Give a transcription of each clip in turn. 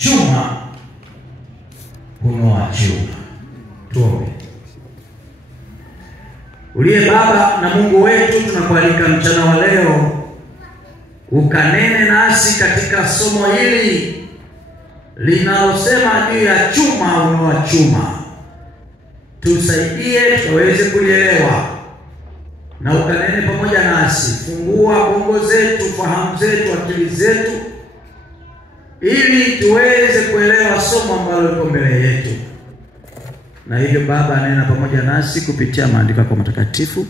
chuma hunoa chuma. Tuombe. Uliye Baba na Mungu wetu, tunakualika mchana wa leo ukanene nasi katika somo hili linalosema juu ya chuma hunoa chuma. Tusaidie tuweze kulielewa na ukanene pamoja nasi. Fungua bongo zetu, fahamu zetu, akili zetu, ili tuweze kuelewa somo ambalo liko mbele yetu. Na hivyo Baba, nena pamoja nasi kupitia maandiko yako matakatifu,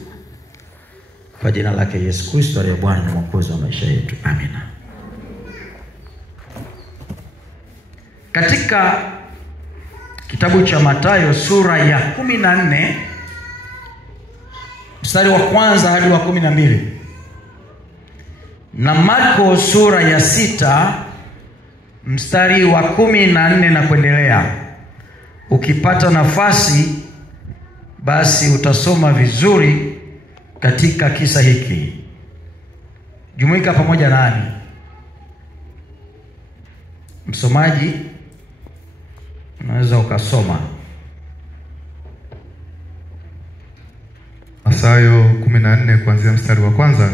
kwa jina lake Yesu Kristo aliye Bwana na Mwokozi wa maisha yetu. Amina. Katika kitabu cha Mathayo sura ya 14 mstari wa 1 hadi wa 12, na Marko sura ya 6 mstari wa 14 na kuendelea. Ukipata nafasi basi utasoma vizuri katika kisa hiki. Jumuika pamoja nami. Msomaji, unaweza ukasoma. Mathayo 14 kuanzia mstari wa 1.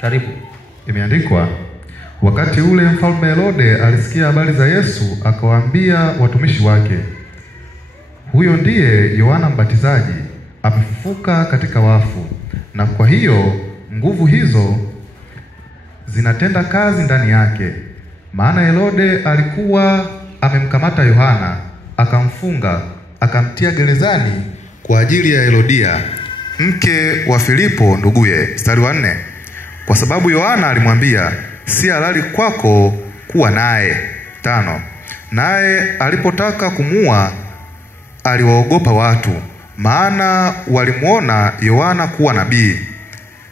Karibu. Imeandikwa, wakati ule mfalme Herode alisikia habari za Yesu, akawaambia watumishi wake, huyo ndiye Yohana Mbatizaji, amefufuka katika wafu, na kwa hiyo nguvu hizo zinatenda kazi ndani yake. Maana Herode alikuwa amemkamata Yohana, akamfunga, akamtia gerezani kwa ajili ya Herodia, mke wa Filipo nduguye. Mstari wa 4, kwa sababu Yohana alimwambia, si halali kwako kuwa naye. 5, naye alipotaka kumua aliwaogopa watu, maana walimuona Yohana kuwa nabii.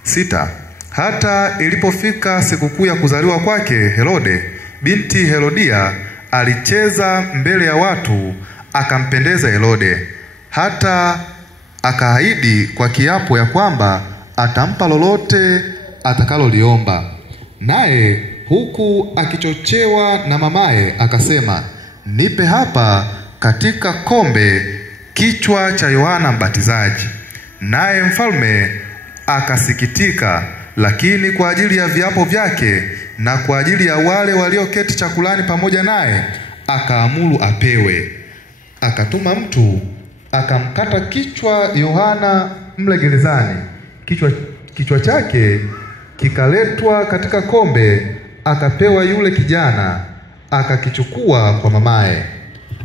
6, hata ilipofika sikukuu ya kuzaliwa kwake Herode, binti Herodia alicheza mbele ya watu, akampendeza Herode, hata akaahidi kwa kiapo ya kwamba atampa lolote atakaloliomba. Naye huku akichochewa na mamaye akasema, nipe hapa katika kombe kichwa cha Yohana Mbatizaji. Naye mfalme akasikitika, lakini kwa ajili ya viapo vyake na kwa ajili ya wale walioketi chakulani pamoja naye, akaamuru apewe. Akatuma mtu akamkata kichwa Yohana mle gerezani. Kichwa chake kikaletwa katika kombe, akapewa yule kijana, akakichukua kwa mamaye.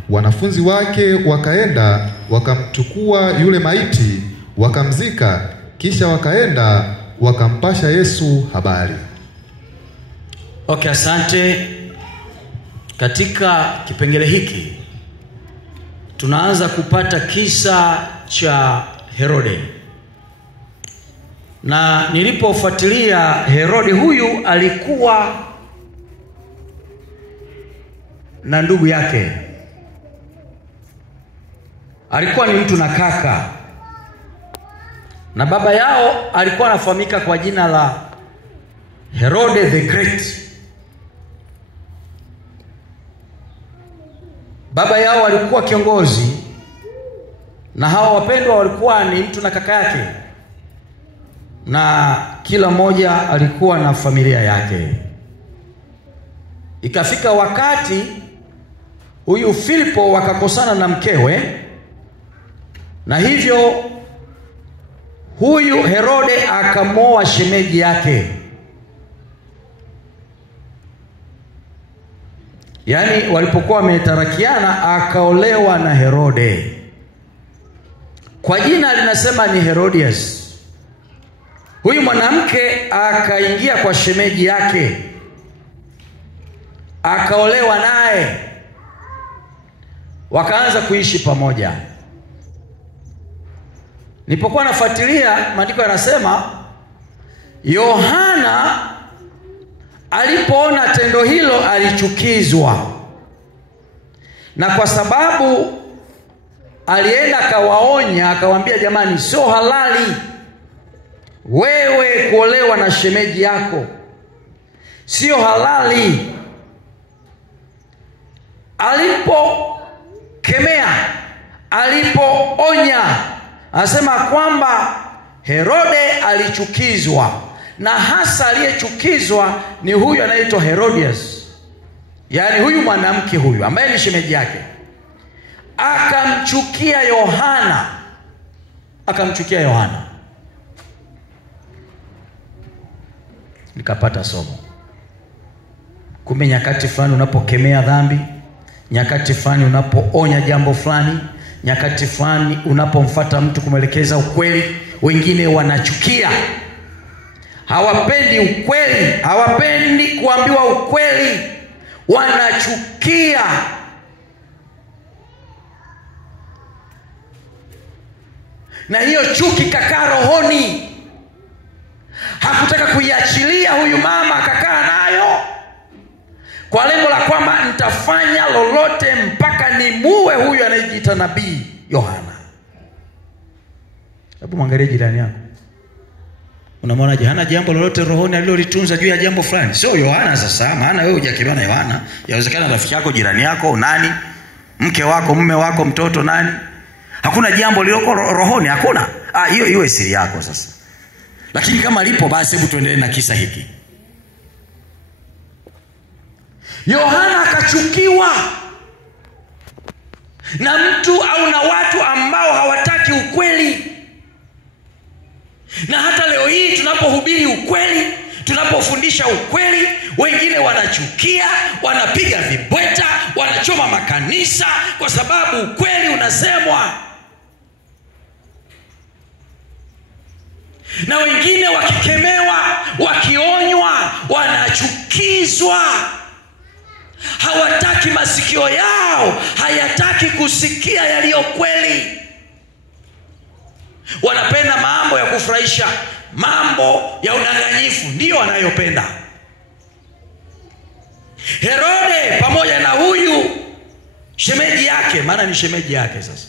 Wanafunzi wake wakaenda wakamchukua yule maiti, wakamzika, kisha wakaenda wakampasha Yesu habari. Okay, asante. Katika kipengele hiki tunaanza kupata kisa cha Herode. Na nilipofuatilia, Herode huyu alikuwa na ndugu yake. Alikuwa ni mtu na kaka. Na baba yao alikuwa anafahamika kwa jina la Herode the Great. Baba yao alikuwa kiongozi, na hawa wapendwa walikuwa ni mtu na kaka yake, na kila mmoja alikuwa na familia yake. Ikafika wakati huyu Filipo wakakosana na mkewe, na hivyo huyu Herode akamoa shemeji yake. Yaani walipokuwa wametarakiana, akaolewa na Herode. Kwa jina linasema ni Herodias. Huyu mwanamke akaingia kwa shemeji yake, akaolewa naye, wakaanza kuishi pamoja. Nilipokuwa nafuatilia, maandiko yanasema Yohana alipoona tendo hilo alichukizwa, na kwa sababu alienda akawaonya, akawaambia, jamani, sio halali wewe kuolewa na shemeji yako. sio halali. Alipokemea, alipoonya, anasema kwamba Herode alichukizwa, na hasa aliyechukizwa ni huyu anaitwa Herodias, yaani huyu mwanamke huyu ambaye ni shemeji yake. Akamchukia Yohana. Nikapata somo. Kumbe nyakati fulani unapokemea dhambi, nyakati fulani unapoonya jambo fulani, nyakati fulani unapomfuata mtu kumwelekeza ukweli, wengine wanachukia. Hawapendi ukweli, hawapendi kuambiwa ukweli, wanachukia. Na hiyo chuki kakaa rohoni. Hakutaka kuiachilia huyu mama, akakaa nayo kwa lengo la kwamba nitafanya lolote mpaka nimue huyu anayejiita nabii Yohana. Hebu mwangalie jirani yako. Unamwona hana jambo lolote rohoni alilolitunza juu ya jambo fulani? Sio Yohana sasa, maana wewe hujakemea na Yohana. Yawezekana rafiki yako, jirani yako, nani? Mke wako, mume wako, mtoto, nani? Hakuna jambo lililoko rohoni, hakuna. Hiyo iwe siri yako sasa. Lakini kama lipo basi hebu tuendelee na kisa hiki. Yohana akachukiwa na mtu au na watu ambao hawataki ukweli. Na hata leo hii tunapohubiri ukweli, tunapofundisha ukweli, wengine wanachukia, wanapiga vibweta, wanachoma makanisa kwa sababu ukweli unasemwa. Na wengine wakikemewa, wakionywa, wanachukizwa. Hawataki, masikio yao hayataki kusikia yaliyo kweli. Wanapenda mambo ya kufurahisha, mambo ya udanganyifu ndio wanayopenda. Herode pamoja na huyu shemeji yake, maana ni shemeji yake sasa,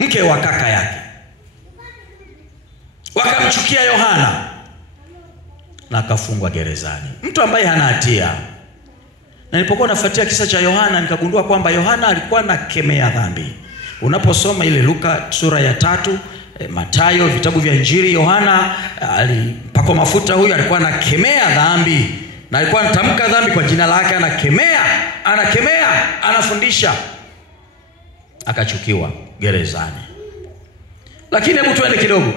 mke wa kaka yake, wakamchukia Yohana na akafungwa gerezani, mtu ambaye hana hatia. Na nilipokuwa nafuatia kisa cha Yohana nikagundua kwamba Yohana alikuwa anakemea dhambi. Unaposoma ile Luka sura ya 3, Mathayo, vitabu vya Injili, Yohana alipakwa mafuta, huyu alikuwa anakemea dhambi na alikuwa anatamka dhambi kwa jina lake, anakemea, anafundisha. Akachukiwa gerezani. Lakini hebu tuende kidogo.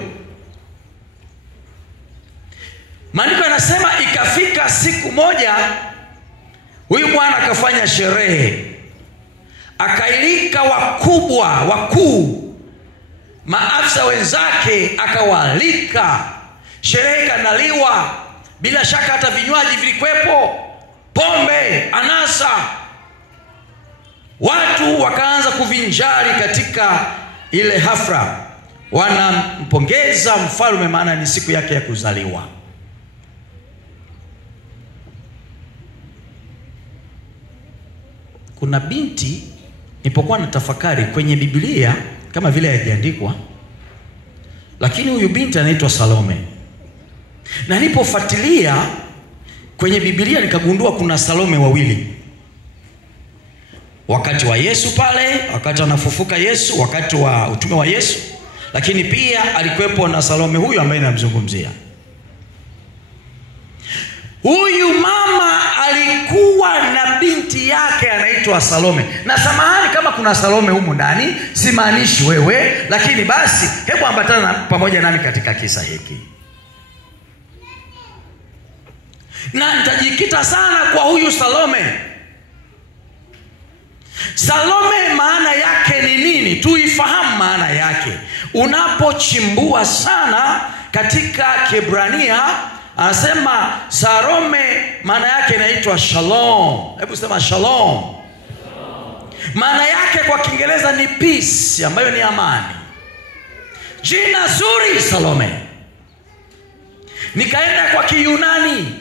Maandiko yanasema ikafika siku moja huyu bwana akafanya sherehe, akailika wakuu, maafisa wenzake akawaalika. Sherehe kanaliwa, bila shaka hata vinywaji vilikuwepo, pombe, anasa. Watu wakaanza kuvinjari katika ile hafla, wanampongeza mfalme maana ni siku yake ya kuzaliwa. Kuna binti, nilipokuwa natafakari kwenye Biblia kama vile haijaandikwa, lakini huyu binti anaitwa Salome. Na nilipofuatilia kwenye Biblia nikagundua kuna Salome wawili. Wakati wa Yesu pale, wakati anafufuka Yesu, wakati wa utume wa Yesu, lakini pia alikuwepo na Salome huyu ambaye namzungumzia. Huyu mama alikuwa na binti yake anaitwa Salome. Na samahani kama kuna Salome humu ndani, simaanishi wewe, lakini basi hebu ambatana pamoja nami katika kisa hiki. Na nitajikita sana kwa huyu Salome. Salome maana yake ni nini? Tuifahamu maana yake. Unapochimbua sana katika Kiebrania, anasema Salome maana yake inaitwa shalom. Hebu sema shalom. Maana yake kwa Kiingereza ni peace, ambayo ni amani. Jina zuri Salome. Nikaenda kwa Kiyunani,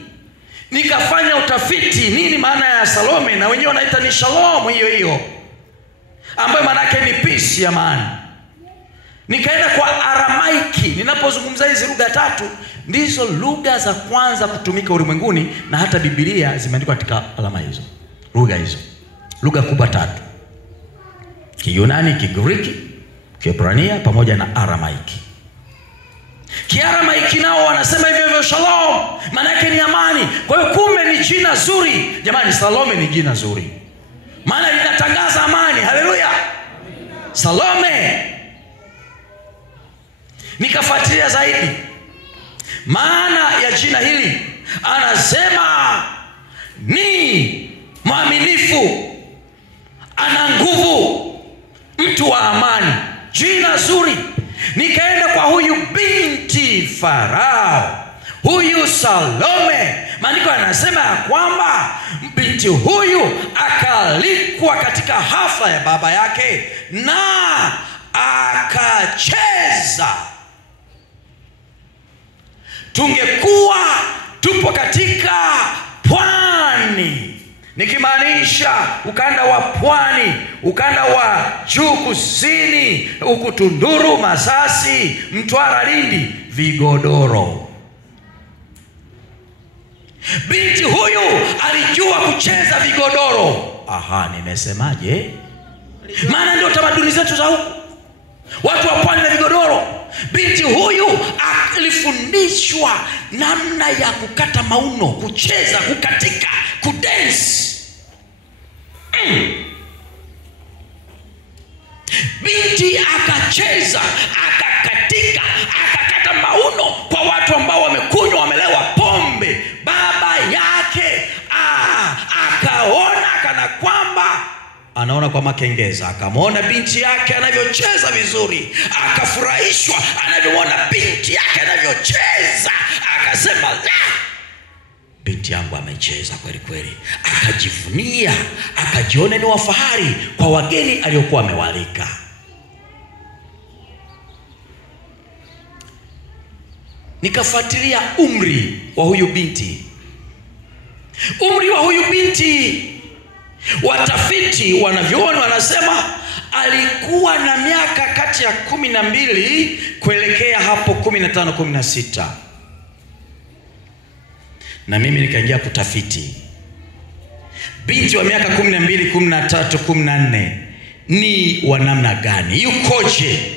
nikafanya utafiti nini maana ya Salome, na wenyewe wanaita ni shalom hiyo ambayo maana yake ni peace, ya amani. Nikaenda kwa Aramaiki. Ninapozungumza hizi lugha tatu, ndizo lugha za kwanza kutumika ulimwenguni, na hata Biblia zimeandikwa katika alama hizo, lugha hizo. Lugha kubwa 3: Kiyunani, Kigiriki, Kiebrania pamoja na Aramaiki. Kiaramaiki nao wanasema hivyo shalom, maana yake ni amani. Kwa hiyo kumbe ni jina zuri. Jamani, Salome ni jina zuri, maana linatangaza amani. Haleluya, Salome. Nikafuatilia zaidi maana ya jina hili, anasema ni mwaminifu, ana nguvu, mtu wa amani, jina zuri. Nikaenda kwa huyu binti Farao, huyu Salome. Maandiko yanasema ya kwamba binti huyu akalikwa katika hafla ya baba yake na akacheza. Tungekuwa tupo katika pwani, nikimaanisha ukanda wa pwani, ukanda wa juu kusini, huku Tunduru, Masasi, Mtwara, Lindi, vigodoro. Binti huyu alijua kucheza vigodoro. Aha, nimesemaje? Maana ndio tamaduni zetu za huku, watu wa pwani na vigodoro. Binti huyu alifundishwa namna ya kukata mauno, kucheza, kukatika, kudance. Binti akacheza, akakatika, akakata mauno kwa watu ambao wamekunywa, wamelewa pombe. Baba yake akaona kana kwamba anaona kwa makengeza, akamwona binti yake anavyocheza vizuri, akafurahishwa anavyoona binti yake anavyocheza, akasema binti yangu amecheza kweli kweli. Akajivunia, akajiona ni wafahari kwa wageni aliokuwa amewalika. Nikafuatilia umri wa huyu binti. Umri wa huyu binti, watafiti wanavyoona wanasema alikuwa na miaka kati ya 12 kuelekea hapo 15, 16. Na mimi nikaingia kutafiti binti wa miaka 12, 13, 14 ni wa namna gani, yukoje?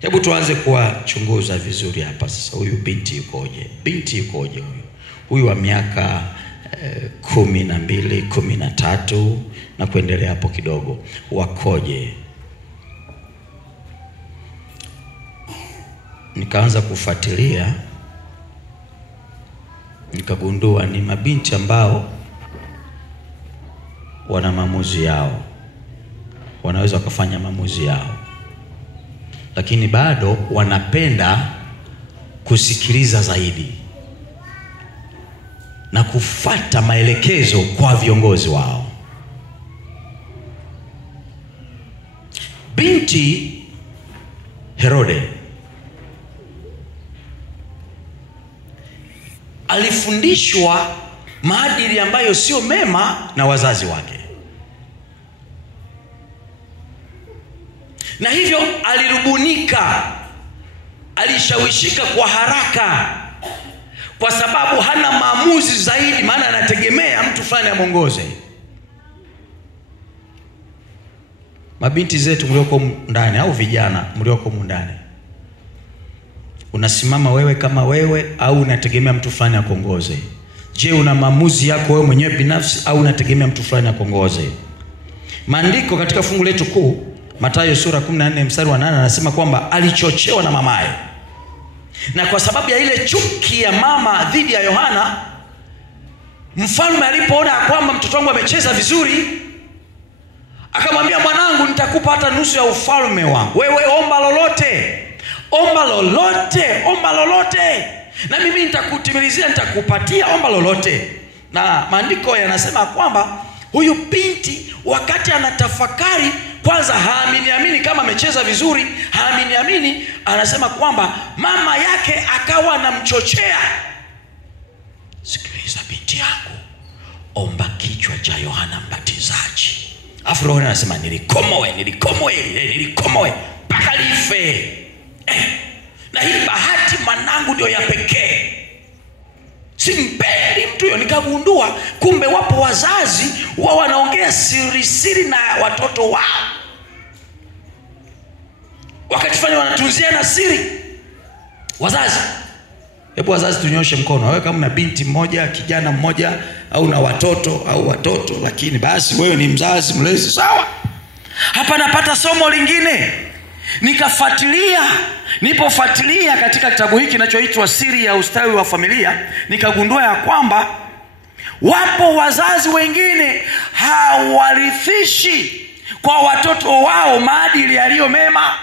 Hebu tuanze kuwachunguza vizuri hapa sasa. Huyu binti yukoje? Binti yukoje huyu wa miaka 12, 13 na kuendelea hapo kidogo, wakoje? Nikaanza kufuatilia, nikagundua ni mabinti ambao wana maamuzi yao, wanaweza kufanya maamuzi yao, lakini bado wanapenda kusikiliza zaidi na kufuata maelekezo kwa viongozi wao. Binti Herode alifundishwa maadili ambayo sio mema na wazazi wake, na hivyo alirubunika, alishawishika kwa haraka, kwa sababu hana maamuzi zaidi, maana anategemea mtu fulani amuongoze. Mabinti zetu mlioko ndani au vijana mlioko ndani, unasimama wewe kama wewe au unategemea mtu fulani akuongoze? Je, una maamuzi yako wewe mwenyewe binafsi au unategemea mtu fulani akuongoze? Maandiko katika fungu letu kuu, Mathayo sura 14 mstari wa 8, anasema kwamba alichochewa na mamaye. Na kwa sababu ya ile chuki ya mama dhidi ya Yohana, mfalme alipoona kwamba mtoto wangu amecheza vizuri, akamwambia, mwanangu, nitakupa hata nusu ya ufalme wangu. Wewe omba lolote, omba lolote, omba lolote, na mimi nitakutimilizia, nitakupatia, omba lolote. Na maandiko yanasema kwamba huyu binti wakati anatafakari, kwanza haamini kama amecheza vizuri, haamini, anasema kwamba mama yake akawa anamchochea, sikiliza binti yangu, omba kichwa cha Yohana Mbatizaji. Afu Roho anasema nilikomoe mpaka life. Na hii bahati mwanangu ndio ya pekee. simpendi mtu huyo. Nikagundua kumbe wapo wazazi wao wanaongea siri na watoto wao, wakatufanya wanatunziana siri. Wazazi, hebu wazazi tunyoshe mkono. Wewe kama una binti mmoja, kijana mmoja, au na watoto lakini basi wewe ni mzazi mlezi, sawa. Hapa napata somo lingine. Nipofuatilia katika kitabu hiki kinachoitwa Siri ya Ustawi wa Familia, nikagundua ya kwamba wapo wazazi wengine hawarithishi kwa watoto wao maadili yaliyo mema.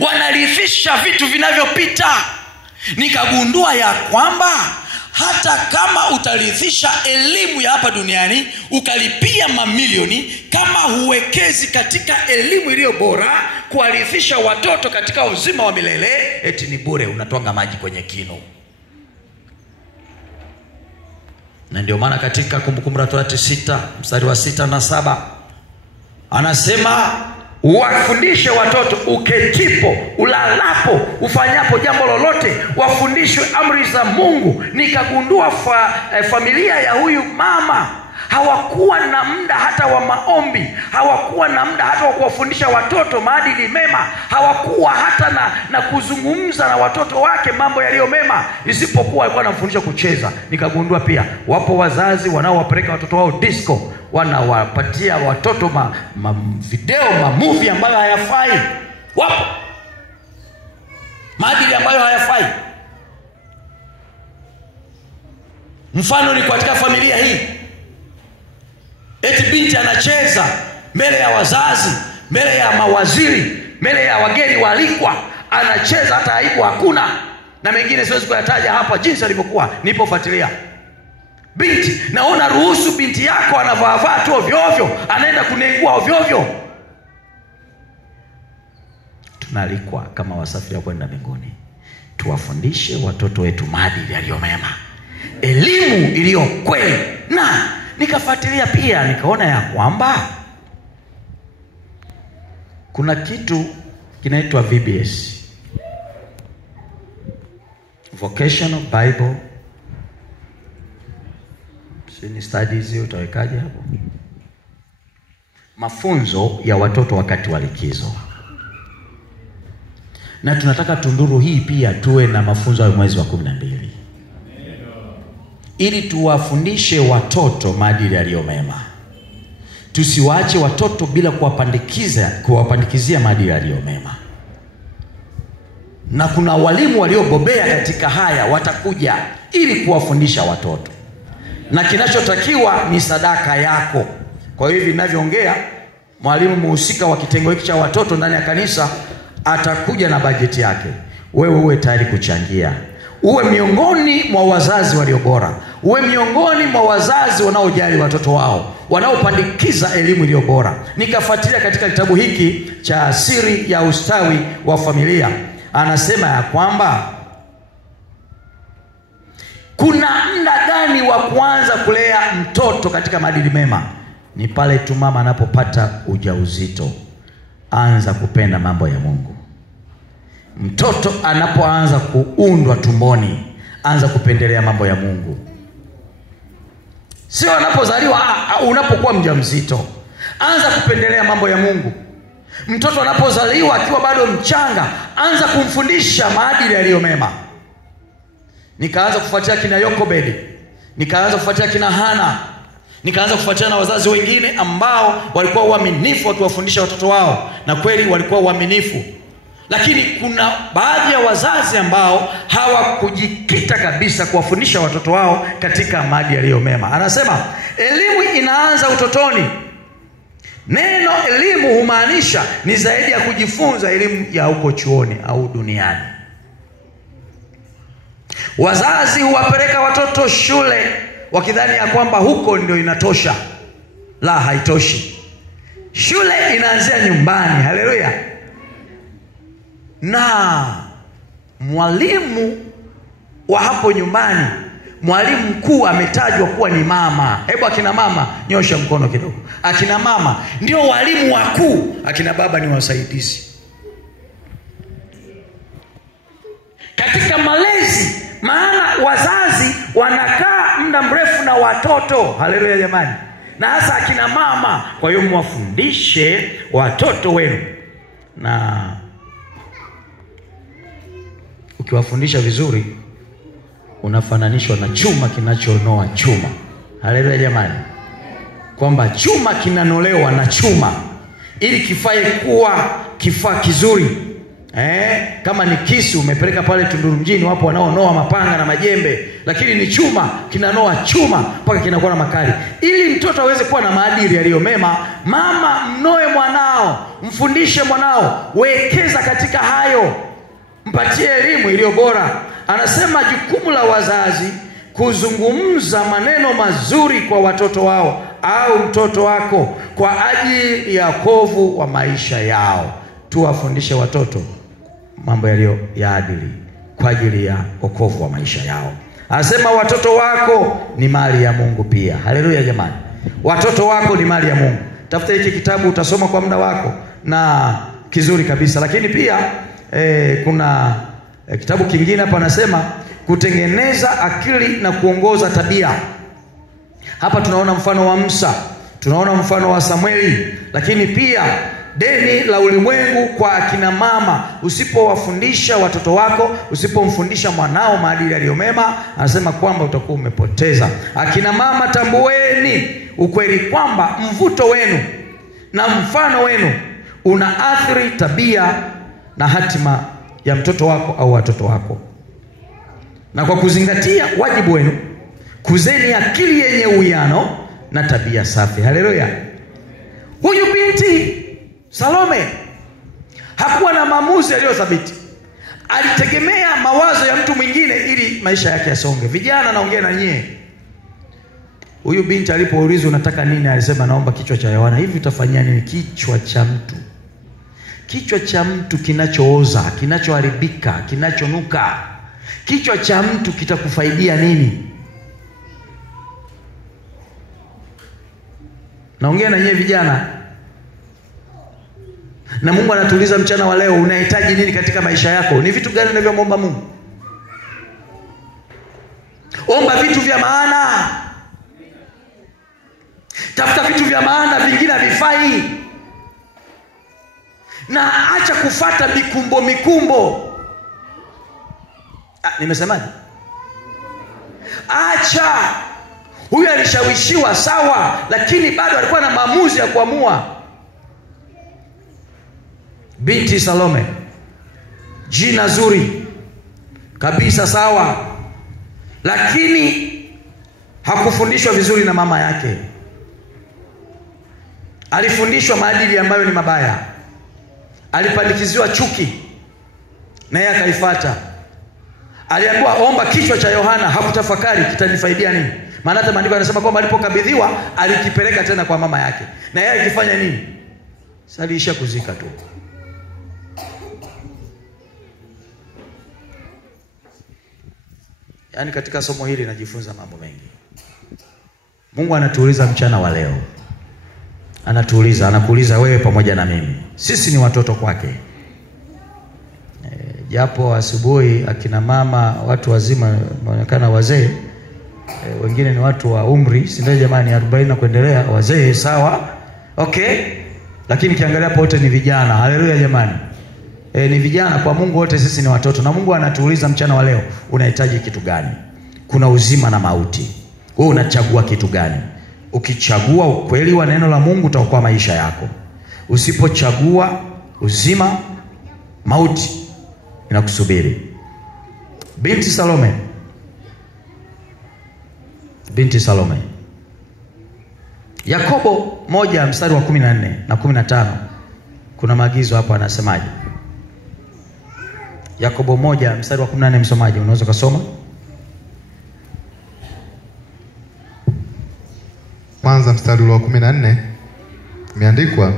Wanarithisha vitu vinavyopita. Nikagundua ya kwamba hata kama utarithisha elimu ya hapa duniani, ukalipia mamilioni, kama huwekezi katika elimu iliyo bora, kuwarithisha watoto katika uzima wa milele, eti ni bure, unatwanga maji kwenye kinu. Na ndio maana katika Kumbukumbu la Torati 6 mstari wa 6 na 7 anasema, wafundishe watoto uketipo, ulalapo, ufanyapo jambo lolote, wafundishwe amri za Mungu. Nikagundua familia ya huyu mama hawakuwa na muda hata wa maombi, hawakuwa na muda hata wa kuwafundisha watoto maadili mema, hawakuwa hata na kuzungumza na watoto wake mambo yaliyo mema, isipokuwa walikuwa wanafundisha kucheza. Nikagundua pia wapo wazazi wanaowapeleka watoto wao disco, wanawapatia watoto video, movie ambayo hayafai. Wapo maadili ambayo hayafai. Mfano ni katika familia hii, eti binti anacheza mbele ya wazazi, mbele ya mawaziri, mbele ya wageni waalikwa, anacheza hata aibu hakuna. Na mengine siwezi kuyataja hapa jinsi alivyokuwa nipofuatilia. Binti, naona ruhusu binti yako anavaa tu ovyo, anaenda kunengua ovyo. Tunalikwa kama wasafiri kwenda mbinguni, tuwafundishe watoto wetu maadili yaliyo mema, elimu iliyo kweli. Na nikafuatilia pia nikaona ya kwamba kuna kitu kinaitwa VBS, Vocational Bible Studies. Utawekaje hapo? Mafunzo ya watoto wakati wa likizo. Na tunataka Tunduru hii pia tuwe na mafunzo ya mwezi wa 12, ili tuwafundishe watoto maadili yaliyo mema. Tusiwaache watoto bila kuwapandikizia maadili yaliyo mema. Na kuna walimu waliobobea katika haya watakuja ili kuwafundisha watoto. Na kinachotakiwa ni sadaka yako. Kwa hiyo hivi ninavyoongea, mwalimu muhusika wa kitengo hiki cha watoto ndani ya kanisa atakuja na bajeti yake. Wewe uwe tayari kuchangia. Uwe miongoni mwa wazazi walio bora. Uwe miongoni mwa wazazi wanaojali watoto wao, wanaopandikiza elimu iliyo bora. Nikafuatilia katika kitabu hiki cha Siri ya Ustawi wa Familia, anasema ya kwamba kuna muda gani wa kuanza kulea mtoto katika maadili mema? Ni pale tu mama anapopata ujauzito. Anza kupenda mambo ya Mungu. Mtoto anapoanza kuundwa tumboni, anza kupendelea mambo ya Mungu. Sio anapozaliwa, unapokuwa mjamzito. Anza kupendelea mambo ya Mungu. Mtoto anapozaliwa akiwa bado mchanga, anza kumfundisha maadili yaliyo mema. Nikaanza kufuatia kina Yokobedi, nikaanza kufuatia kina Hana, nikaanza kufuatia na wazazi wengine ambao walikuwa waaminifu wakiwafundisha watoto wao, na kweli walikuwa waaminifu. Lakini kuna baadhi ya wazazi ambao hawakujikita kabisa kuwafundisha watoto wao katika maadili yaliyo mema. Anasema elimu inaanza utotoni. Neno elimu humaanisha ni zaidi ya kujifunza elimu ya huko chuoni au duniani. Wazazi huwapeleka watoto shule wakidhani ya kwamba huko ndio inatosha. La, haitoshi. Shule inaanzia nyumbani. Haleluya. Na mwalimu wa hapo nyumbani, mwalimu mkuu ametajwa kuwa ni mama. Hebu akina mama nyosha mkono kidogo. Akina mama ndio walimu wakuu, akina baba ni wasaidizi. Katika malezi, Maana wazazi wanakaa muda mrefu na watoto. Haleluya jamani. Na hasa akina mama. Kwa hiyo mwafundishe watoto wenu. Na ukiwafundisha vizuri, unafananishwa na chuma kinachonoa chuma. Haleluya jamani. Kwamba chuma kinanolewa na chuma ili kifae kuwa kifaa kizuri. Kama ni kisu umepeleka pale Tunduru mjini, wapo wanaonoa mapanga na majembe, lakini ni chuma kinanoa chuma mpaka kinakuwa na makali. Ili mtoto aweze kuwa na maadili yaliyo mema, mama mnoe mwanao, mfundishe mwanao, wekeza katika hayo, mpatie elimu iliyo bora. Anasema jukumu la wazazi kuzungumza maneno mazuri kwa watoto wao au mtoto wako kwa ajili ya wokovu wa maisha yao. Tuwafundishe watoto mambo yaliyo ya adili kwa ajili ya wokovu wa maisha yao. Anasema watoto wako ni mali ya Mungu pia. Haleluya jamani. Watoto wako ni mali ya Mungu. Tafuta hiki kitabu, utasoma kwa muda wako na kizuri kabisa. Lakini pia kuna kitabu kingine hapa anasema kutengeneza akili na kuongoza tabia. Hapa tunaona mfano wa Musa, tunaona mfano wa Samueli, lakini pia deni la ulimwengu kwa akina mama. Usipowafundisha watoto wako, usipomfundisha mwanao maadili yaliyo mema, anasema kwamba utakuwa umepoteza. Akina mama, tambueni ukweli kwamba mvuto wenu na mfano wenu unaathiri tabia na hatima ya mtoto wako au watoto wako. Na kwa kuzingatia wajibu wenu, kuzeni akili yenye uwiano na tabia safi. Haleluya. Huyu binti Salome hakuwa na maamuzi yaliyothabiti. Alitegemea mawazo ya mtu mwingine ili maisha yake yasonge. Vijana, naongea na nyie. Huyu binti alipoulizwa unataka nini, alisema naomba kichwa cha Yohana. Hivi utafanyia nini? Kichwa cha mtu. Kichwa cha mtu kinachooza, kinachoharibika, kinachonuka. Kichwa cha mtu kitakufaidia nini? Naongea na nyie vijana. Na Mungu anatuuliza mchana wa leo, unahitaji nini katika maisha yako? Ni vitu gani unavyomwomba Mungu? Omba vitu vya maana. Tafuta vitu vya maana, vingine havifai. Na acha kufata mikumbo. Nimesemaje? Acha. Huyu alishawishiwa sawa, lakini bado alikuwa na maamuzi ya kuamua. Binti Salome, jina zuri kabisa, sawa, lakini hakufundishwa vizuri na mama yake. Alifundishwa maadili ambayo ni mabaya. Alipandikiziwa chuki na yeye akaifuata. Aliambiwa omba kichwa cha Yohana, hakutafakari kitanifaidia nini. Maana hata maandiko yanasema kwamba alipokabidhiwa alikipeleka tena kwa mama yake. Na yeye akifanya nini? Saliisha kuzika tu. Yaani katika somo hili najifunza mambo mengi. Mungu anatuuliza mchana wa leo. Anakuuliza wewe pamoja na mimi. Sisi ni watoto kwake. Japo asubuhi akina mama, watu wazima wanaonekana wazee, wengine ni watu wa umri, si ndio jamani, 40 na kuendelea, wazee sawa. Okay? Lakini kiangalia hapo wote ni vijana. Haleluya jamani. Ni vijana kwa Mungu, wote sisi ni watoto. Na Mungu anatuuliza mchana wa leo, unahitaji kitu gani? Kuna uzima na mauti. Wewe unachagua kitu gani? Ukichagua ukweli wa neno la Mungu utaokoa maisha yako. Usipochagua uzima, mauti inakusubiri. Binti Salome. Yakobo 1 mstari wa 14 na 15. Kuna maagizo hapo, anasemaje? Yakobo 1 mstari wa 14, msomaji unaweza kusoma? Kwanza mstari wa 14 imeandikwa,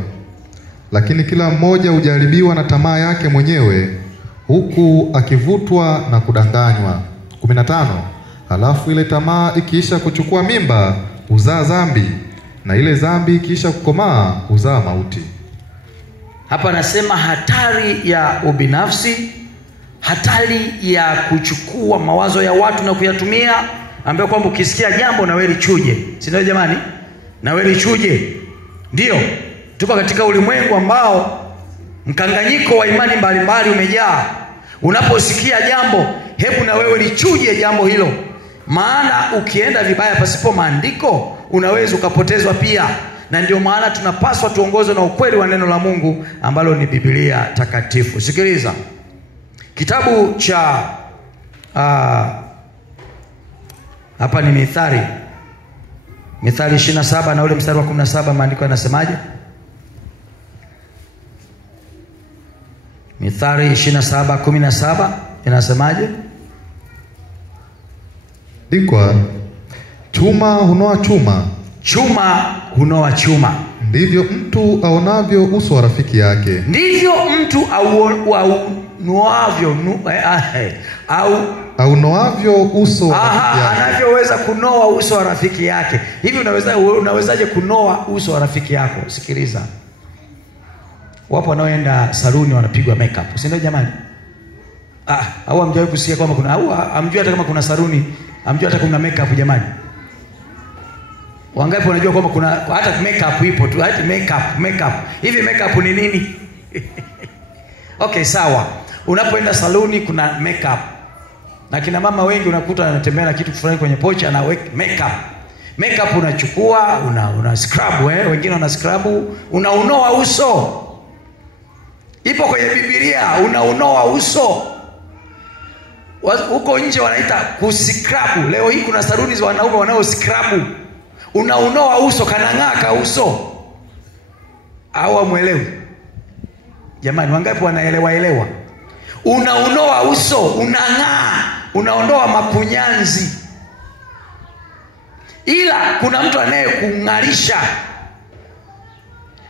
lakini kila mmoja hujaribiwa na tamaa yake mwenyewe, huku akivutwa na kudanganywa. 15, halafu ile tamaa ikiisha kuchukua mimba huzaa dhambi, na ile dhambi ikiisha kukomaa huzaa mauti. Hapa anasema hatari ya ubinafsi, hatari ya kuchukua mawazo ya watu na kuyatumia, ambaye kwamba ukisikia jambo na wewe lichuje. Si ndio jamani? Na wewe lichuje. Ndio. Tuko katika ulimwengu ambao mkanganyiko wa imani mbalimbali umejaa. Unaposikia jambo, hebu na wewe lichuje jambo hilo. Maana ukienda vibaya pasipo maandiko, unaweza ukapotezwa pia. Na ndio maana tunapaswa tuongozwe na ukweli wa neno la Mungu ambalo ni Biblia takatifu. Sikiliza. Kitabu cha hapa ni Mithali 27 na ule mstari wa 17, maandiko yanasemaje? Mithali 27:17 inasemaje? Ndikwa chuma hunoa chuma, chuma hunoa chuma. Ndivyo mtu aonavyo uso wa rafiki yake. Ndivyo mtu aunoavyo uso wa rafiki yake. Anavyoweza kunoa uso wa rafiki yake. Hivi unawezaje kunoa uso wa rafiki yako? Sikiliza. Wapo wanaoenda saluni wanapigwa makeup. Si ndio jamani? Au hamjawahi kusikia kwamba kuna, au hamjui hata kama kuna saluni, hamjui hata kuna makeup jamani? Wangapi wanajua kwamba kuna hata makeup ipo tu, hata makeup. Hivi makeup ni nini? Okay, sawa. Unapoenda saluni kuna makeup. Na kina mama wengi unakuta anatembea na kitu fulani kwenye pocha na makeup. Makeup unachukua, una scrub, wengine wana scrub, unaunoa uso. Ipo kwenye Biblia, unaunoa uso. Huko nje wanaita kuscrub. Leo hii kuna saluni za wanaume wanao scrub. Unaunoa uso, kanang'aka uso. Au amuelewi? Jamani, wangapi wanaelewa? Unaunoa uso, unang'aa, unaondoa makunyanzi. Ila kuna mtu anayekung'arisha.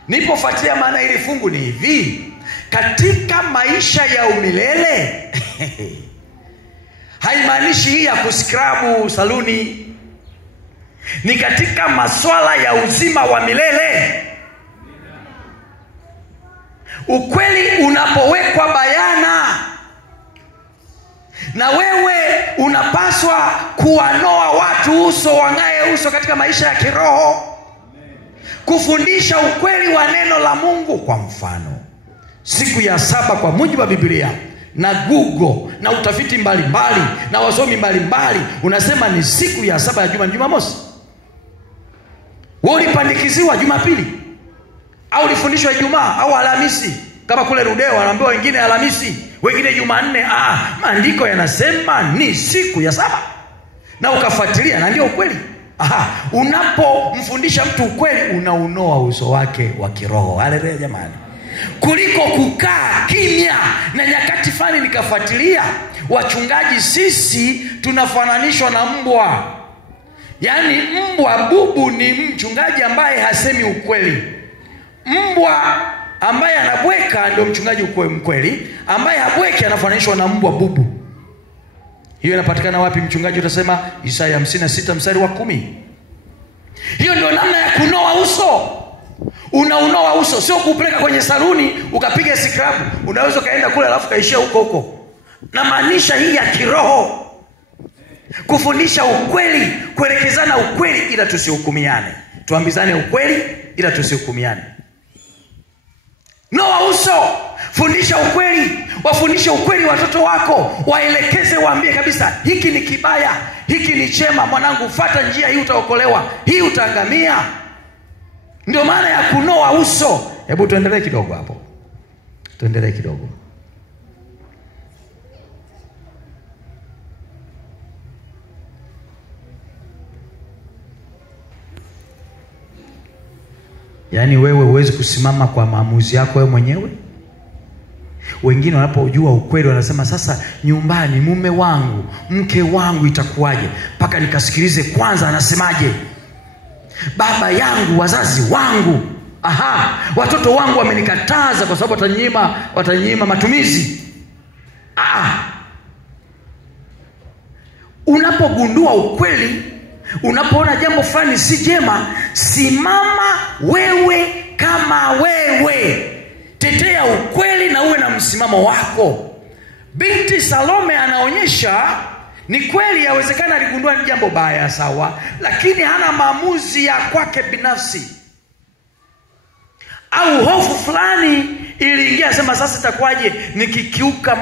Nipofuatia maana ile fungu ni hivi, katika maisha ya umilele haimaanishi hii ya kuskrabu saluni. Ni katika masuala ya uzima wa milele. Ukweli unapowekwa bayana, na wewe unapaswa kuwanoa watu uso, wang'ae uso katika maisha ya kiroho. Kufundisha ukweli wa neno la Mungu. Kwa mfano, siku ya 7 kwa mujibu wa Biblia na Google na utafiti mbalimbali na wasomi mbalimbali unasema ni siku ya 7 ya juma, Jumamosi. Wewe ulipandikiziwa Jumapili au ulifundishwa Ijumaa au Alhamisi? Kama kule Rudeo wanaambiwa wengine Alhamisi, wengine Jumanne. Maandiko yanasema ni siku ya 7. Na ukafuatilia, na ndio ukweli. Unapomfundisha mtu ukweli, unaunoa uso wake wa kiroho. Haleluya jamani. Kuliko kukaa kimya. Na nyakati fulani nikafuatilia, wachungaji sisi tunafananishwa na mbwa. Yaani mbwa bubu ni mchungaji ambaye hasemi ukweli. Mbwa ambaye anabweka ndio mchungaji mkweli, ambaye habweki anafananishwa na mbwa bubu. Hiyo inapatikana wapi mchungaji? Utasema Isaya 56 mstari wa 10. Hiyo ndio namna ya kunoa uso. Unaunoa uso, sio kupeleka kwenye saluni ukapiga scrub. Unaweza kaenda kule alafu kaishia huko. Na maanisha hii ya kiroho. Kufundisha ukweli, kuelekezana ukweli ila tusihukumiane. Tuambizane ukweli ila tusihukumiane. Noa uso, fundisha ukweli. Wafundishe ukweli watoto wako, waelekeze, waambie kabisa hiki ni kibaya, hiki ni chema. Mwanangu, fuata njia hii utaokolewa, hii utaangamia. Ndio maana ya kunoa uso. Hebu tuendelee kidogo hapo. Tuendelee kidogo. Yaani wewe huwezi kusimama kwa maamuzi yako wewe mwenyewe. Wengine wanapojua ukweli wanasema sasa nyumbani mume wangu, mke wangu itakuwaje? Paka nikasikilize kwanza anasemaje. Baba yangu, wazazi wangu, watoto wangu wamenikataza kwa sababu watanyima matumizi. Unapogundua ukweli, unapoona jambo fulani si jema, simama wewe kama wewe. Tetea ukweli na uwe na msimamo wako. Binti Salome anaonyesha ni kweli yawezekana aligundua ni jambo baya, sawa, lakini hana maamuzi ya kwake binafsi. Au hofu fulani iliingia, sema sasa itakuwaje nikikiuka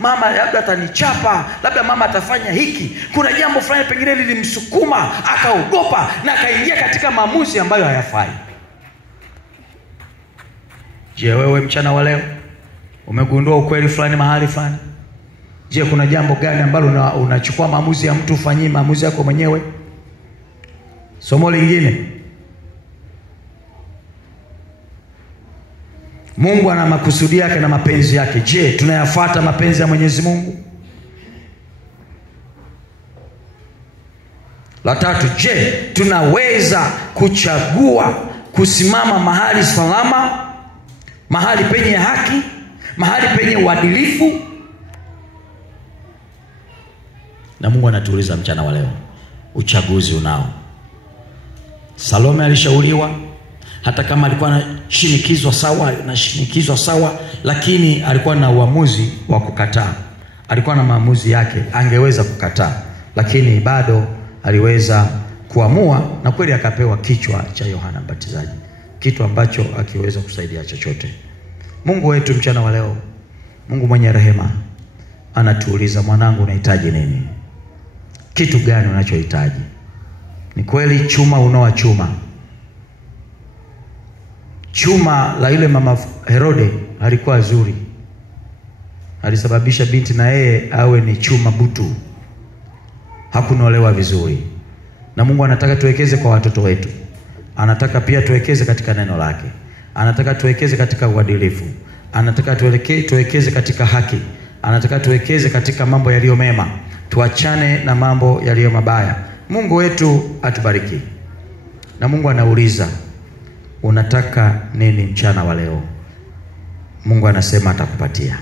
mama labda atanichapa, labda mama atafanya hiki. Kuna jambo fulani pengine lilimsukuma akaogopa na akaingia katika maamuzi ambayo hayafai. Je, wewe mchana wa leo umegundua ukweli fulani mahali fulani? Je, kuna jambo gani ambalo unachukua maamuzi ya mtu ufanyie maamuzi yako mwenyewe? Somo lingine, Mungu ana makusudi yake na mapenzi yake. Je, tunayafuata mapenzi ya Mwenyezi Mungu? La tatu, je, tunaweza kuchagua kusimama mahali salama, mahali penye haki, mahali penye uadilifu? Na Mungu anatuuliza mchana wa leo, uchaguzi unao. Salome alishauriwa, hata kama alikuwa na shinikizwa sawa, lakini alikuwa na uamuzi wa kukataa. Alikuwa na maamuzi yake, angeweza kukataa, lakini bado aliweza kuamua, na kweli akapewa kichwa cha Yohana Mbatizaji, kitu ambacho akiweza kusaidia chochote. Mungu wetu mchana wa leo, Mungu mwenye rehema, anatuuliza, mwanangu, unahitaji nini? Kitu gani unachohitaji? Ni kweli chuma unoa chuma la yule mama Herode halikuwa zuri, alisababisha binti na yeye awe ni chuma butu, hakunolewa vizuri. Na Mungu anataka tuwekeze kwa watoto wetu, anataka pia tuwekeze katika neno lake, anataka tuwekeze katika uadilifu, anataka tuwekeze katika haki, anataka tuwekeze katika mambo yaliyo mema, tuachane na mambo yaliyo mabaya. Mungu wetu atubariki. Na Mungu anauliza, unataka nini mchana wa leo? Mungu anasema atakupatia.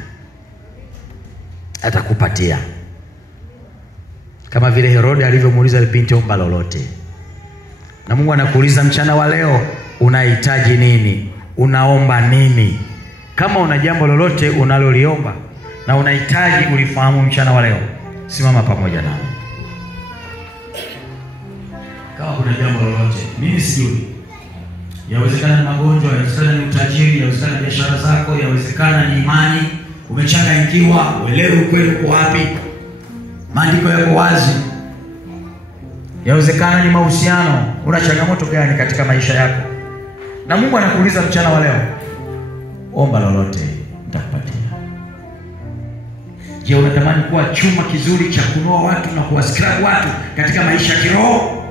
Kama vile Herode alivyomuuliza binti omba lolote. Na Mungu anakuuliza mchana wa leo, unahitaji nini? Unaomba nini? Kama una jambo lolote unaloliomba na unahitaji ulifahamu mchana wa leo, simama pamoja nami. Kama kuna jambo lolote, mimi sijui, yawezekana ni magonjwa, yawezekana ni utajiri, yawezekana ni biashara zako, yawezekana ni imani, umechanganyikiwa, uelewe ukweli uko wapi, maandiko yako wazi. Yawezekana ni mahusiano, una changamoto gani katika maisha yako? Na Mungu anakuuliza mchana wa leo, omba lolote, nitakupatia. Je, unatamani kuwa chuma kizuri cha kunoa watu na kuwascribe watu katika maisha ya kiroho?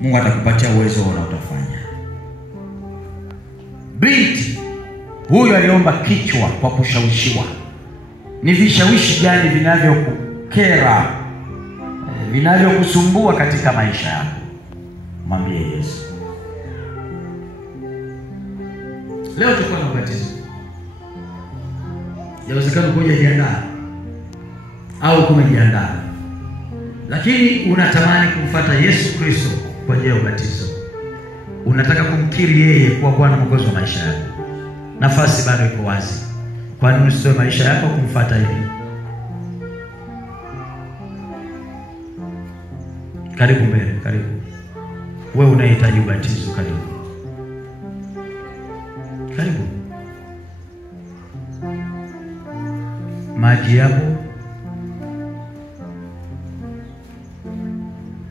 Mungu atakupatia uwezo na utafanya. Binti huyu aliomba kichwa kwa kushawishiwa. Ni vishawishi gani vinavyokukera, vinavyokusumbua katika maisha yako? Mwambie Yesu. Leo tuko na ubatizo. Yawezekana kuja jiandaa au kumejiandaa, lakini unatamani kumfuata Yesu Kristo kwa njia ya ubatizo. Unataka kumkiri yeye kuwa Bwana Mwokozi wa maisha yako. Nafasi bado iko wazi. Kwa nini usitoe maisha yako kumfuata yeye? Karibu mbele, karibu. Wewe unahitaji ubatizo, karibu. Karibu. Maji yapo.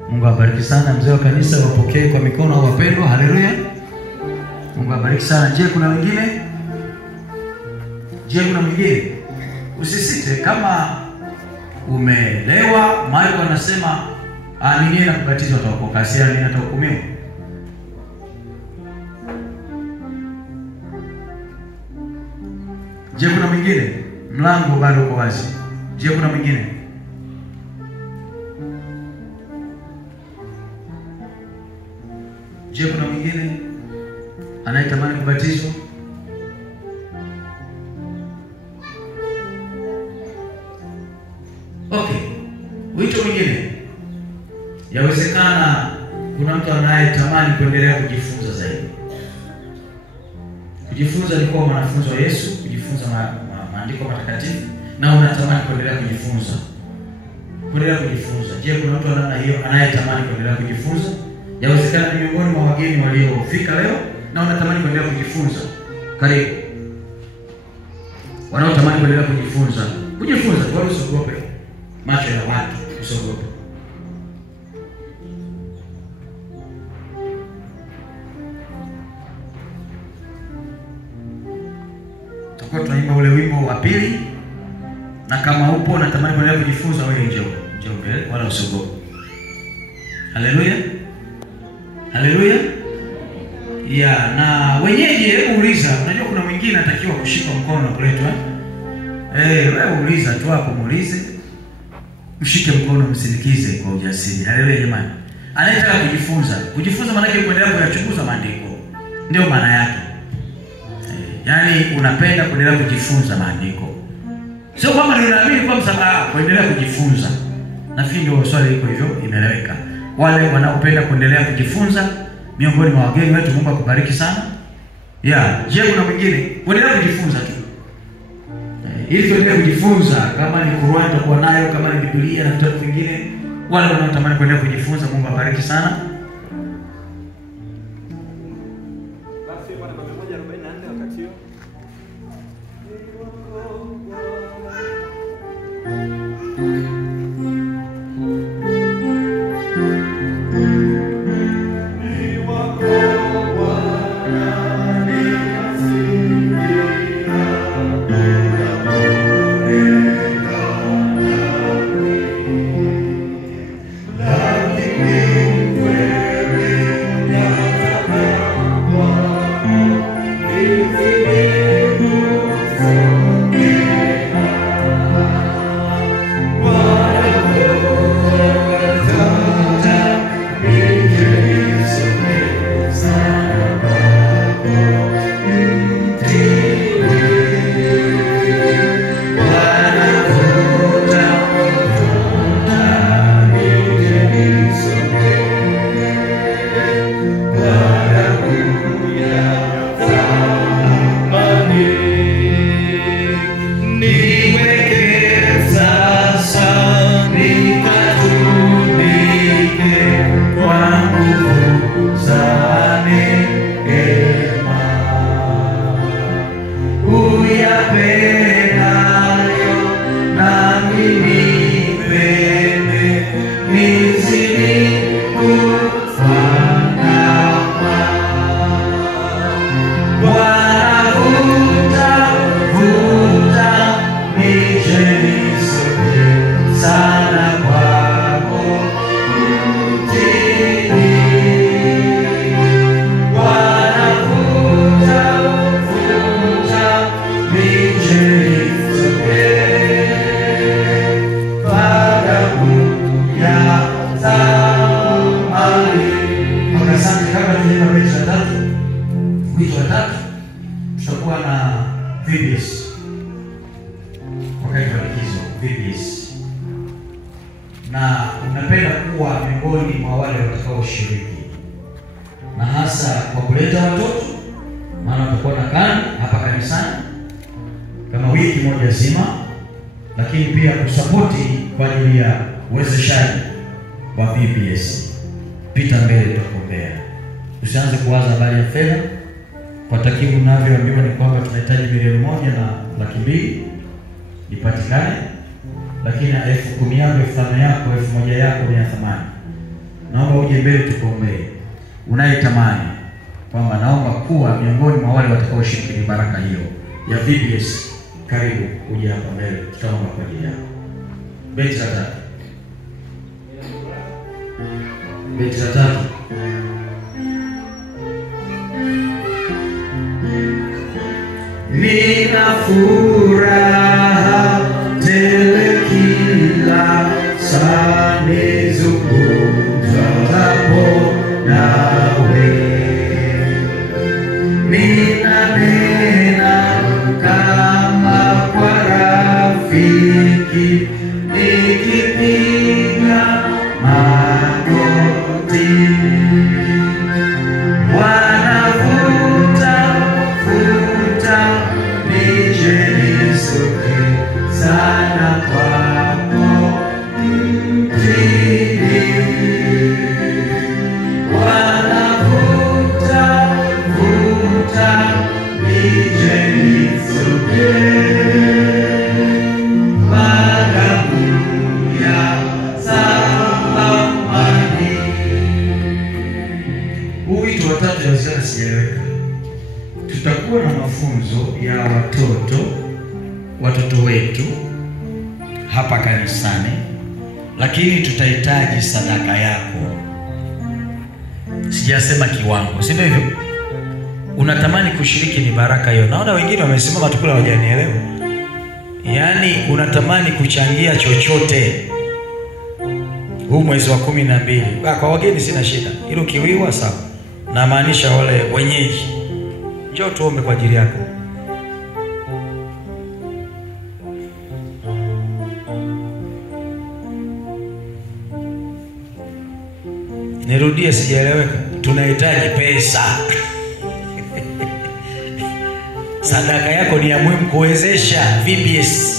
Mungu abariki sana. Mzee wa kanisa wapokee kwa mikono wapendwa. Haleluya. Mungu abariki sana. Je, kuna wengine? Usisite. Kama umelewa, Marko anasema aminiye na kubatizwa ataokoka, si aminiye atahukumiwa. Je, kuna mwingine? Mlango bado uko wazi. Je, kuna mwingine? Je, kuna mwingine anayetamani kubatizwa? Okay. Wito mwingine. Yawezekana kuna mtu anayetamani kuendelea kujifunza zaidi. Kujifunza ni kuwa mwanafunzi wa Yesu, kujifunza maandiko matakatifu, na unatamani kuendelea kujifunza. Je, kuna mtu ana hiyo anayetamani kuendelea kujifunza? Yawezekana ni miongoni mwa wageni waliofika leo na unatamani kuendelea kujifunza. Karibu. Wanaotamani kuendelea kujifunza wala usiogope macho ya watu, usiogope. Tutakuwa tunaimba ule wimbo wa pili, na kama upo unatamani kuendelea kujifunza, wewe njoo mbele wala usiogope. Haleluya. Haleluya. Na wenyeji, hebu uliza. Unajua kuna mwingine anatakiwa kushika mkono na kuletwa. Wewe uliza tu hapo, muulize. Mshike mkono, msindikize kwa ujasiri. Haleluya jamani. Anataka kujifunza. Kujifunza maana yake kuendelea kuyachunguza maandiko. Ndio maana yake. Yaani unapenda kuendelea kujifunza maandiko. Sio kwamba ninaamini kwa msamaha, kuendelea kujifunza. Nafikiri ndio swali liko hivyo, imeeleweka. Wale wanaopenda kuendelea kujifunza miongoni mwa wageni wetu, Mungu akubariki sana. Je, kuna mwingine kuendelea kujifunza tu? Ili tuendelee kujifunza, kama ni Qur'an tutakuwa nayo, kama ni Biblia na vitabu vingine. Wale wanaotamani kuendelea kujifunza, Mungu awabariki sana. Basi bwana, 144 wakati huo. Na unapenda kuwa miongoni mwa wale watakaoshiriki, na hasa kwa kuleta watoto, maana tutakuwa na kambi hapa kanisani kama wiki moja nzima, lakini pia kusapoti kwa ajili ya uwezeshaji wa VBS. Pita mbele, tutakuombea. Usianze kuwaza habari ya fedha. Kwa takwimu ninavyoambiwa ni kwamba tunahitaji milioni 1,200,000 ipatikane, lakini 10,000 yako, 5,000 yako, 1,000 yako ni ya thamani. Naomba uje mbele tukuombee. Unayetamani kwamba naomba kuwa miongoni mwa wale watakaoshiriki baraka hiyo ya VBS, karibu uje hapa mbele, tutaomba kwa ajili yako. Beti la 3. Beti la 3. Nina furaha tele kila saa nizungumzapo nawe, ninanena kama kwa rafiki, nikipiga magoti. Wanavuta nije tena sieleweka. Tutakuwa na mafunzo ya watoto wetu hapa kanisani, lakini tutahitaji sadaka yako. Sijasema kiwango, sivyo hivyo? Unatamani kushiriki, ni baraka hiyo. Naona wengine wamesimama tukula hawajanielewa. Yaani unatamani kuchangia chochote huu mwezi wa 12. Kwa wageni sina shida. Hilo kiwiwa sawa. Na maanisha wale wenyeji. Njoo tuombe kwa ajili yako. Nirudie, sijaeleweka. Tunahitaji pesa. Sadaka yako ni ya muhimu kuwezesha VBS.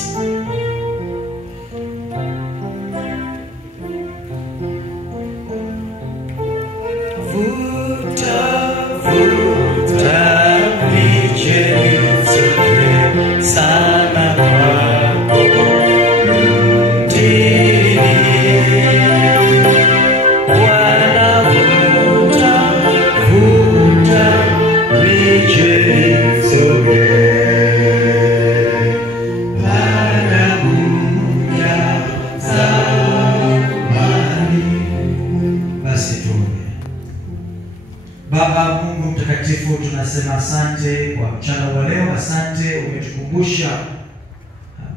Baba Mungu mtakatifu, tunasema asante kwa mchana wa leo. Asante umetukumbusha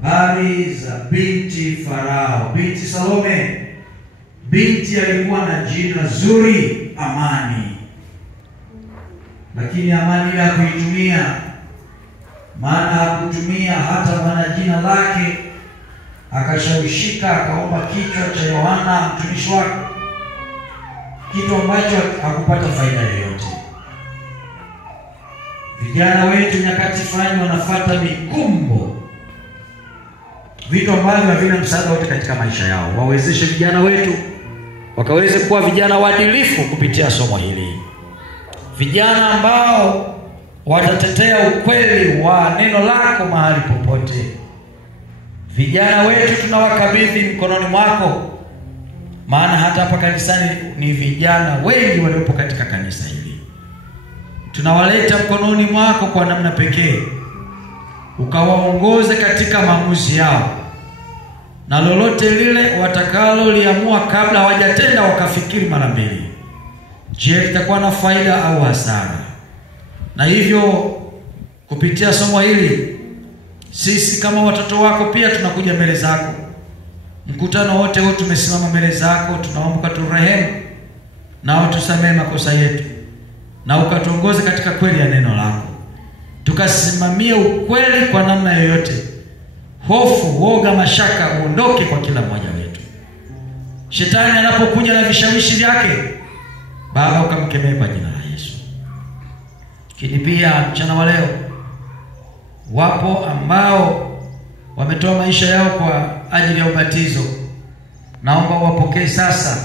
habari za binti Farao, binti Salome. Binti alikuwa na jina zuri, Amani, lakini Amani ile hakuitumia, maana hakutumia hata maana jina lake. Akashawishika, akaomba kichwa cha Yohana mtumishi wake, kitu ambacho hakupata faida yoyote. Vijana wetu nyakati fulani wanafuata mikumbo, vitu ambavyo havina msaada wote katika maisha yao. Wawezeshe vijana wetu wakaweze kuwa vijana waadilifu kupitia somo hili, vijana ambao watatetea ukweli wa neno lako mahali popote. Vijana wetu tunawakabidhi mkononi mwako, maana hata hapa kanisani ni vijana wengi waliopo katika kanisa hili. Tunawaleta mkononi mwako kwa namna pekee, ukawaongoze katika maamuzi yao, na lolote lile watakalo liamua kabla hawajatenda wakafikiri mara mbili, je, litakuwa na faida au hasara. Na hivyo kupitia somo hili sisi kama watoto wako pia tunakuja mbele zako. Mkutano wote huu tumesimama mbele zako, tunaomba uturehemu na utusamehe makosa yetu, na ukatuongoze katika kweli ya neno lako, tukasimamie ukweli kwa namna yoyote. Hofu, woga, mashaka uondoke kwa kila mmoja wetu. Shetani anapokuja na vishawishi vyake, Baba ukamkemee kwa jina la Yesu. Lakini pia mchana wa leo wapo ambao wametoa maisha yao kwa ajili ya ubatizo. Naomba uwapokee sasa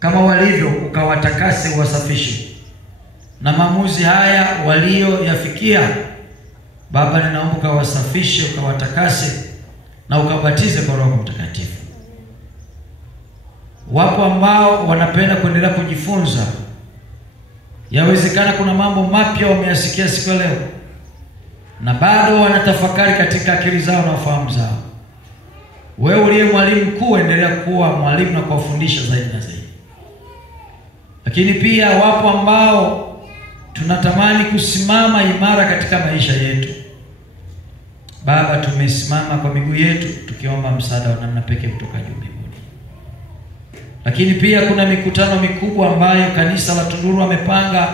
kama walivyo, ukawatakase, uwasafishe. Na maamuzi haya walioyafikia, Baba ninaomba ukawasafishe, ukawatakase na ukabatize kwa Roho Mtakatifu. Wapo ambao wanapenda kuendelea kujifunza. Yawezekana kuna mambo mapya wameyasikia siku leo, na bado wanatafakari katika akili zao na fahamu zao. Wewe uliye mwalimu mkuu, endelea kuwa mwalimu na kuwafundisha zaidi na zaidi. Lakini pia wapo ambao tunatamani kusimama imara katika maisha yetu. Baba, tumesimama kwa miguu yetu tukiomba msaada wa namna pekee kutoka juu mbinguni. Lakini pia kuna mikutano mikubwa ambayo kanisa la Tunduru wamepanga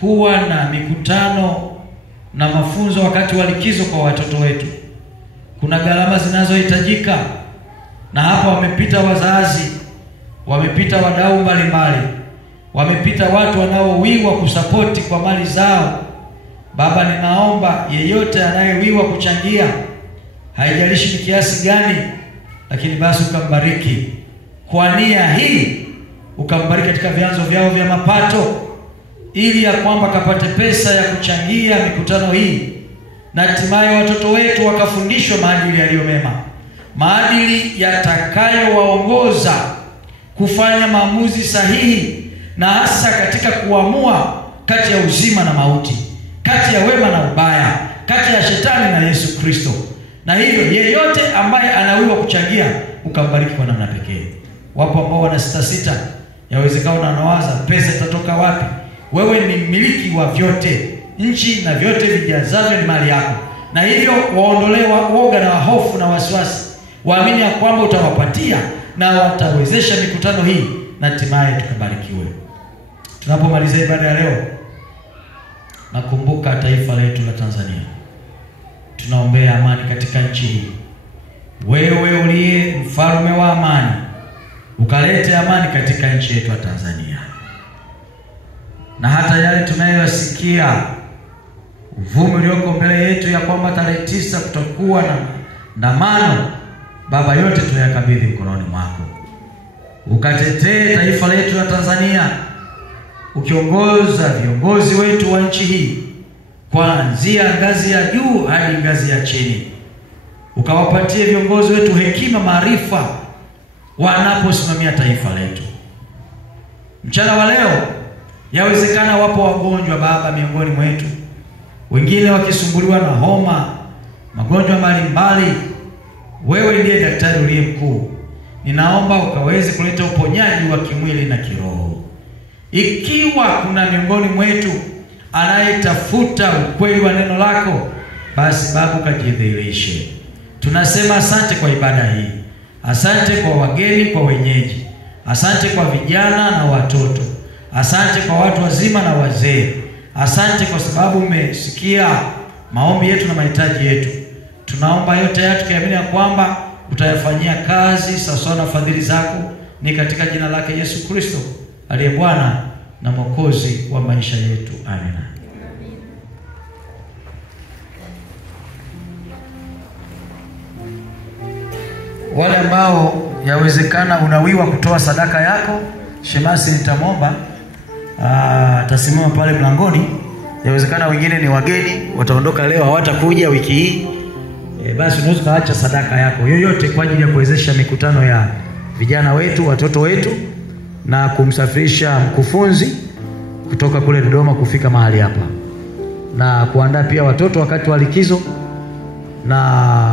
kuwa na mikutano na mafunzo wakati wa likizo kwa watoto wetu. Kuna gharama zinazohitajika, na hapa wamepita wazazi, wamepita wadau mbalimbali, wamepita watu wanaowiwa kusapoti kwa mali zao. Baba, ninaomba yeyote anayewiwa kuchangia, haijalishi ni kiasi gani, lakini basi ukambariki kwa nia hii, ukambariki katika vyanzo vyao vya mapato, ili ya kwamba kapate pesa ya kuchangia mikutano hii, na hatimaye watoto wetu wakafundishwa maadili yaliyo mema, maadili yatakayowaongoza kufanya maamuzi sahihi na hasa katika kuamua kati ya uzima na mauti, kati ya wema na ubaya, kati ya shetani na Yesu Kristo. Na hivyo yeyote ambaye anawiwa kuchangia ukambariki kwa namna pekee. Wapo ambao wana sita, yawezekana wanawaza pesa itatoka wapi? Wewe ni mmiliki wa vyote, nchi na vyote vijazavyo ni mali yako. Na hivyo waondolewa woga na hofu na wasiwasi, waamini ya kwamba utawapatia na watawezesha mikutano hii, na hatimaye tukabarikiwe. Tunapomaliza ibada ya leo, nakumbuka taifa letu la Tanzania. Tunaombea amani katika nchi hii. Wewe uliye mfalme wa amani, ukalete amani katika nchi yetu ya Tanzania. Na hata yale tunayoyasikia, uvumi ulioko mbele yetu ya kwamba tarehe 9 kutakuwa na maandamano, Baba, yote tunayakabidhi mkononi mwako. Ukatetee taifa letu la Tanzania, ukiongoza viongozi wetu wa nchi hii kuanzia ngazi ya juu hadi ngazi ya chini. Ukawapatie viongozi wetu hekima, maarifa wanaposimamia taifa letu. Mchana wa leo, yawezekana wapo wagonjwa Baba miongoni mwetu, wengine wakisumbuliwa na homa, magonjwa mbalimbali. Wewe ndiye daktari uliye mkuu. Ninaomba ukaweze kuleta uponyaji wa kimwili na kiroho. Ikiwa kuna miongoni mwetu anayetafuta ukweli wa neno lako, basi Baba ukajidhihirishe. Tunasema asante kwa ibada hii. Asante kwa wageni, kwa wenyeji. Asante kwa vijana na watoto. Asante kwa watu wazima na wazee. Asante kwa sababu umesikia maombi yetu na mahitaji yetu. Tunaomba yote haya tukiamini ya kwamba utayafanyia kazi sawasawa na fadhili zako. Ni katika jina lake Yesu Kristo aliye Bwana na Mwokozi wa maisha yetu. Amina. Wale ambao yawezekana unawiwa kutoa sadaka yako, shemasi nitamwomba atasimama pale mlangoni. Yawezekana wengine ni wageni, wataondoka leo, hawatakuja wiki hii. Basi unaweza kaacha sadaka yako yoyote kwa ajili ya kuwezesha mikutano ya vijana wetu, watoto wetu, na kumsafirisha mkufunzi kutoka kule Dodoma kufika mahali hapa, na kuandaa pia watoto wakati wa likizo na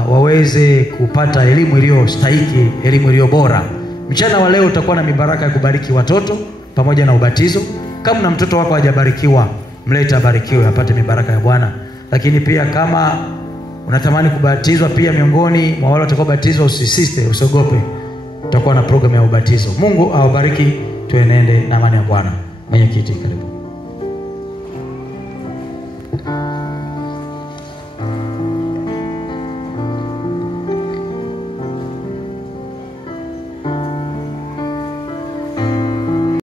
waweze kupata elimu iliyostahiki, elimu iliyo bora. Mchana wa leo utakuwa na mibaraka ya kubariki watoto pamoja na ubatizo. Kama na mtoto wako hajabarikiwa, mlete abarikiwe apate mibaraka ya Bwana. Lakini pia kama unatamani kubatizwa pia miongoni mwa wale watakaobatizwa, usisiste, usiogope. Tutakuwa na program ya ubatizo. Mungu awabariki, tuenende na amani ya Bwana. Mwenyekiti, karibu.